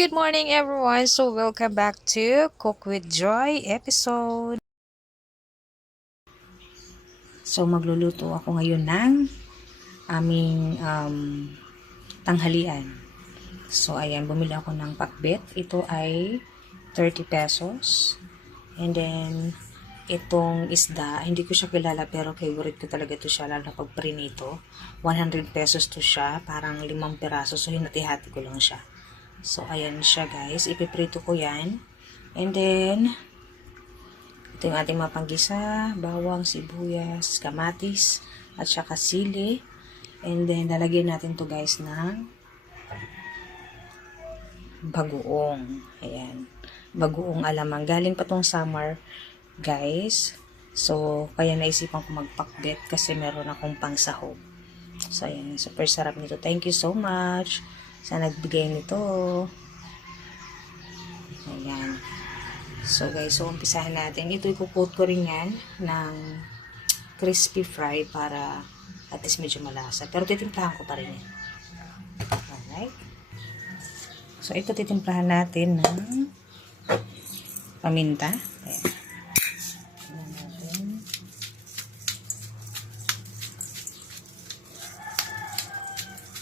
Good morning everyone. So welcome back to Cook with Joy episode. So magluluto ako ngayon ng aming tanghalian. So ayan, bumili ako ng pakbet. Ito ay 30 pesos. And then itong isda, hindi ko siya kilala pero favorite ko talaga ito siya lalo na pag prinito. 100 pesos to siya, parang 5 piraso. So hinati-hati ko lang siya. So, ayan siya guys. Ipiprito ko yan. And then, ito yung ating mga panggisa. Bawang, sibuyas, kamatis, at saka sili. And then, lalagyan natin to guys ng bagoong. Ayan. Bagoong alamang. Galing pa tong summer guys. So, kaya naisipan ko magpakbet kasi meron akong pangsahog. So, ayan. Super sarap nito. Thank you so much sa nagbigay nito. Ayan. So guys, so umpisahan natin. Ito ikukot ko rin yan ng crispy fry para at least medyo malasa. Pero titimplahan ko pa rin yan. Alright. So ito titimplahan natin ng paminta. Ayan. Ayan natin.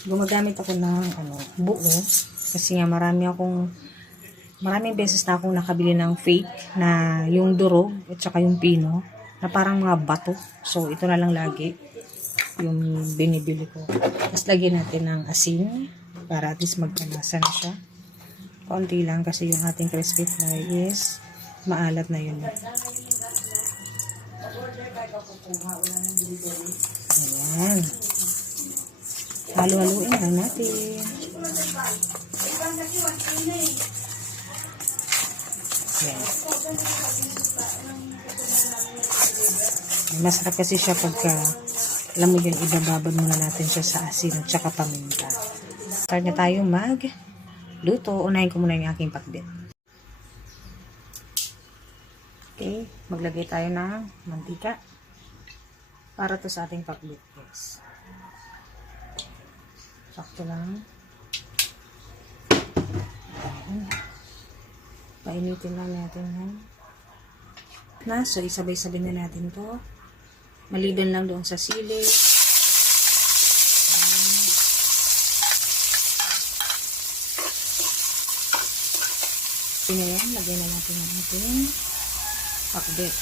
Gumagamit ako ng buo kasi nga maraming beses na akong nakabili ng fake na yung durog at saka yung pino na parang mga bato. So ito na lang lagi yung binibili ko. Tapos lagyan natin ng asin para at least magkalasa na siya. Konti lang kasi yung ating crispy fry is maalat na yun. Ayan. Halo-haluin lang natin. Ayan. Masarap kasi siya pagka, alam mo yun, ibababad muna natin siya sa asin at saka paminta. Start na tayo magluto. Unahin ko muna yung aking pakbet. Okay, maglagay tayo ng mantika para to sa ating pakbet. Yes. Sakto lang. Painitin lang natin yan. So isabay-sabay na natin to. Maliban lang doon sa sili. Yan, lagyan na natin ang ating pakbet.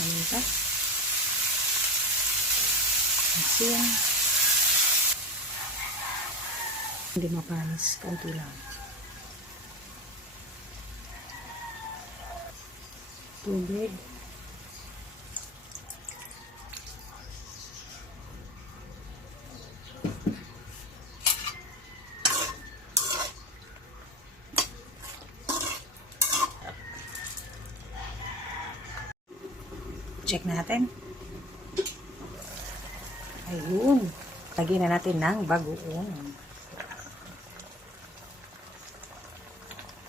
Paminta. Asin. Hindi mapanis. Kaunti lang. Tubig. Check natin. Ayun. Lagyan na natin ng bagoong.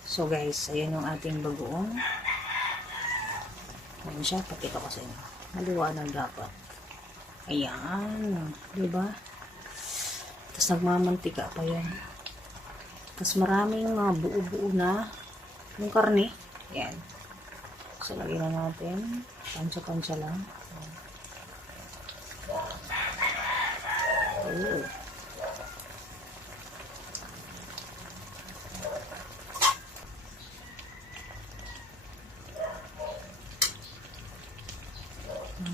So guys, ayan yung ating bagoong. Ayan siya. Pakita ko sa inyo. Maliwanag dapat. Ayan. Diba? Tapos nagmamantika pa yan. Tapos maraming mga buo-buo na yung karne. Ayan. So lagyan na natin. Pansya-pansya lang. Oh.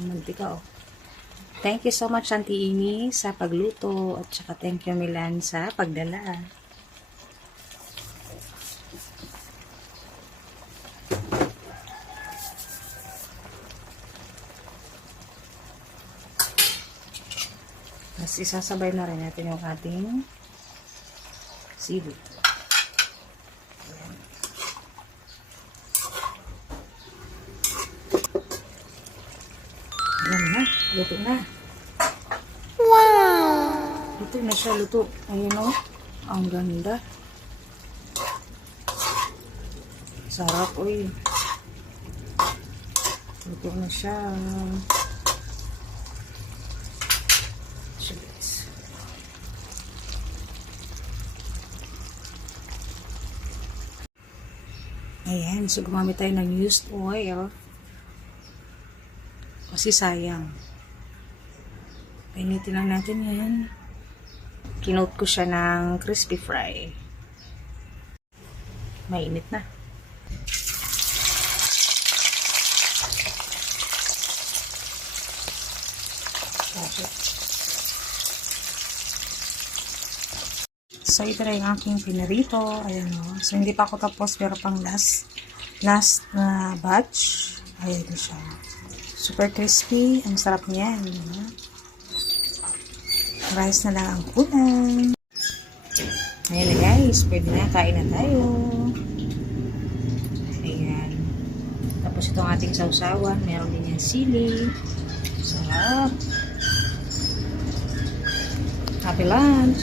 Mantika oh. Thank you so much Auntie Amy sa pagluto at saka thank you Milan sa pagdala. Mas isasabay na rin natin yung ating sili. Ayan na, luto na. Wow! Luto na siya, luto. Ayun o, ang ganda. Sarap, uy. Luto na siya. Cheers. Ayan, so gumamit tayo ng used oil. Kasi sayang. Painitin lang natin yan. Kinoat ko siya ng crispy fry. Mainit na. So, ito na yung aking pinarito. Ayan o. So, hindi pa ako tapos pero pang last na batch. Ayan na siya. Super crispy. Ang sarap niyan. Rice na lang ang kulang. Ayan na guys. Pwede na. Kain na tayo. Ayan. Tapos itong ating sausawan. Meron din yung sili. Sarap. Happy lunch!